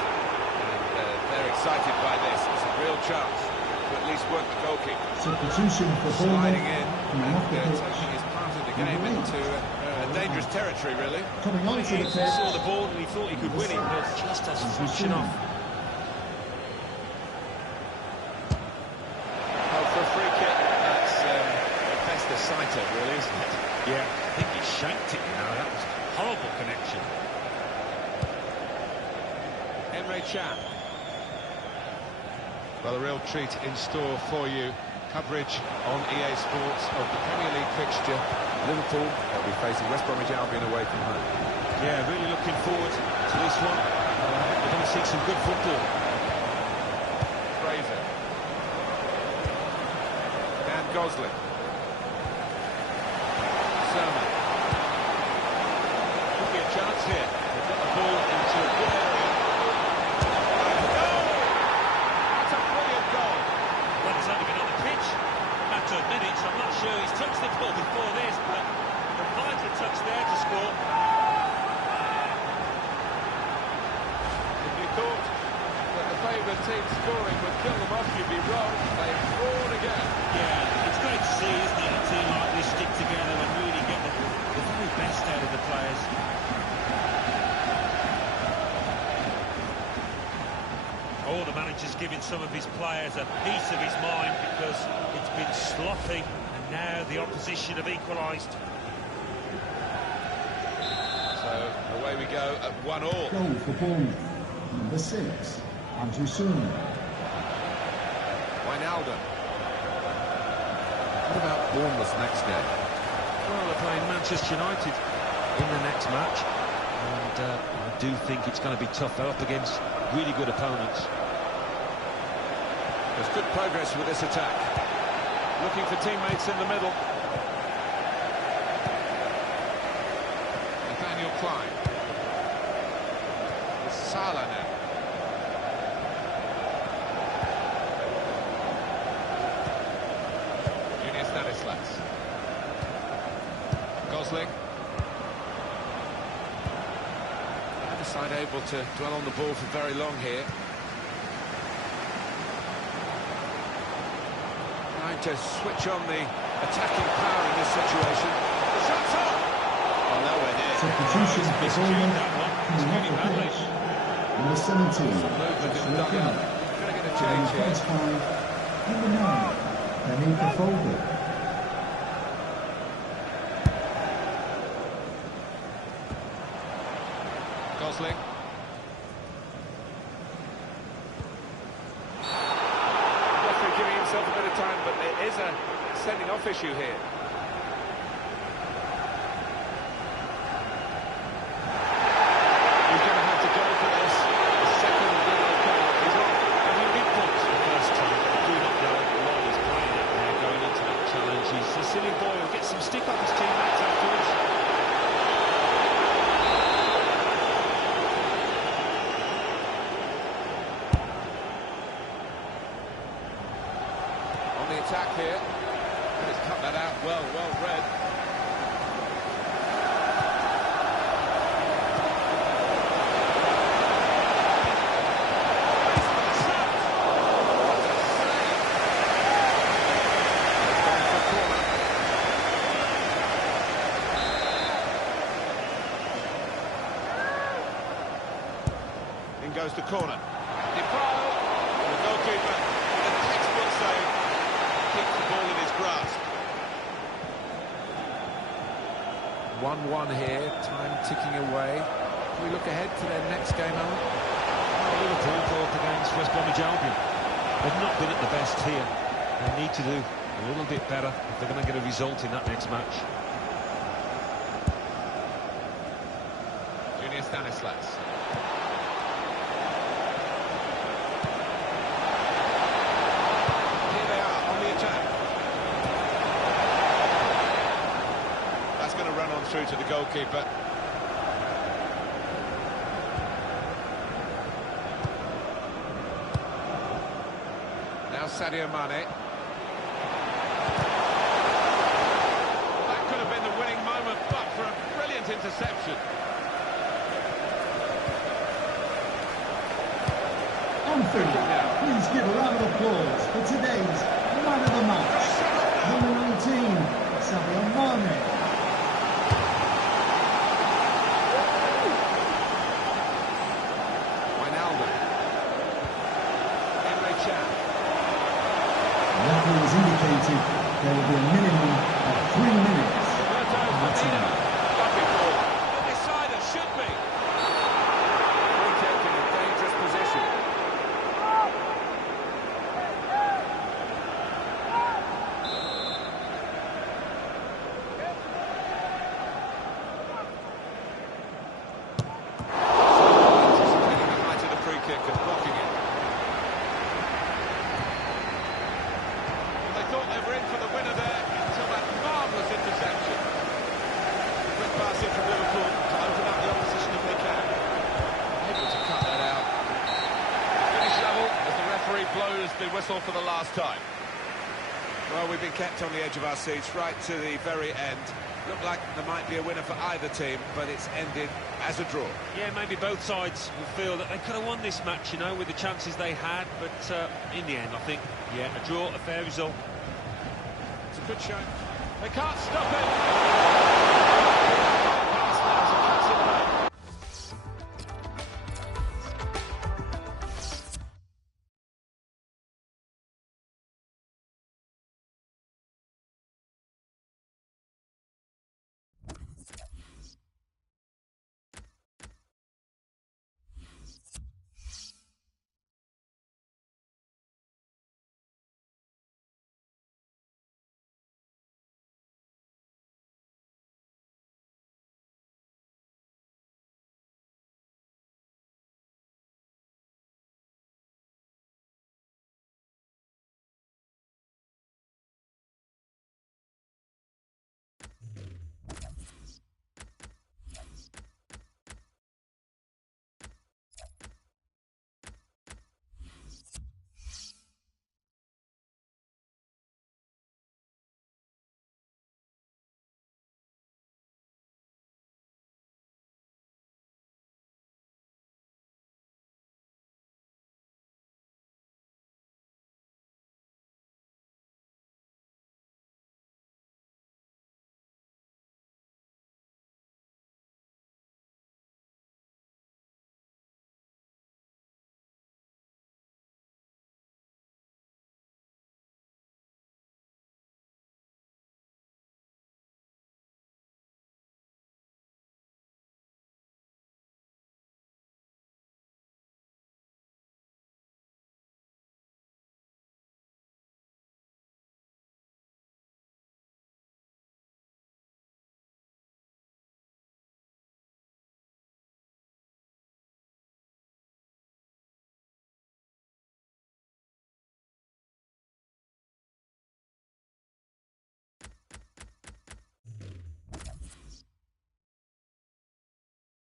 And they're excited by this. It's a real chance to at least work the goalkeeper. Substitution for Sliding in coming off the and pitch. taking his part of the game into dangerous territory, really. Coming on to the He pitch. saw the ball and he thought he could win it, but just as a fraction off. Oh, for a free kick, that's best a sighter, really, isn't it? Yeah, I think he shanked it, you know. That was a horrible connection. Emre Can. Well, a real treat in store for you. Coverage on EA Sports of the Premier League fixture. Liverpool, they'll be facing West Bromwich Albion away from home. Yeah, really looking forward to this one. We're going to see some good football. Fraser. Dan Gosling. Sermon. Could be a chance here. They've got the ball into a good area. Goal! That's a brilliant goal. Well, he's only been on the pitch a matter of minutes. I'm not sure he's touched the ball before this, but the vital touch there to score. If you thought that the favoured team scoring would kill them off, you'd be wrong. They've drawn again. Yeah, it's great to see, isn't it, a team like this stick together and really get the very best out of the players. Oh, the manager's giving some of his players a piece of his mind because it's been sloppy and now the opposition have equalised. So away we go at 1-1. Goal for Bournemouth. Number 6, Andrew Soon. Wijnaldum. What about Bournemouth's next game? Well, they're playing Manchester United in the next match, and I do think it's going to be tough. They're up against really good opponents. There's good progress with this attack. Looking for teammates in the middle. Nathaniel Klein. It's Salah now. Junior Stanislas. Gosling. Neither side able to dwell on the ball for very long here. Trying to switch on the attacking power in this situation. The shot's on! Oh, nowhere near. Substitution for Bournemouth. Coming off the badly. pitch. Number 17, Movement in the dugout. Going to get a and change here. replaced by number 9, Penny Cafoldi. Gosling. Referee giving himself a bit of time, but there is a sending off issue here. He's going to have to go for this. The second yellow card. He's off. And he did punch the first time. I do not know why he's playing it there, going into that challenge. He's a silly boy who'll get some stick off his teammates afterwards. On the attack here. And he's cut that out well read. In goes the corner. Defoe. The goalkeeper with a textbook save. Keeps the ball in his grasp. 1-1 here, time ticking away. Can we look ahead to their next game, Alan? Liverpool go up against West Bromwich Albion. They've not been at the best here. They need to do a little bit better if they're going to get a result in that next match. Junior Stanislas. Here they are on the attack. That's going to run on through to the goalkeeper. Now Sadio Mane. Well, that could have been the winning moment, but for a brilliant interception. Anfield, please give a round of applause for today's man of the match, number 19, Sadio Mane. Wijnaldum. Emre Can. The referee has indicated there will be a minimum of 3 minutes. The decider should be. Free kick in a dangerous position. Anticipating the height of the free kick and blocking it. They thought they were in for the winner there until that marvellous interception. Quick pass in from Liverpool to open up the opposition if they can. Able to cut that out. Finish level as the referee blows the whistle for the last time. Well, we've been kept on the edge of our seats right to the very end. Looked like there might be a winner for either team, but it's ended as a draw. Yeah, maybe both sides will feel that they could have won this match, you know, with the chances they had, but in the end, I think, yeah, a draw, a fair result. It's a good show. They can't stop it.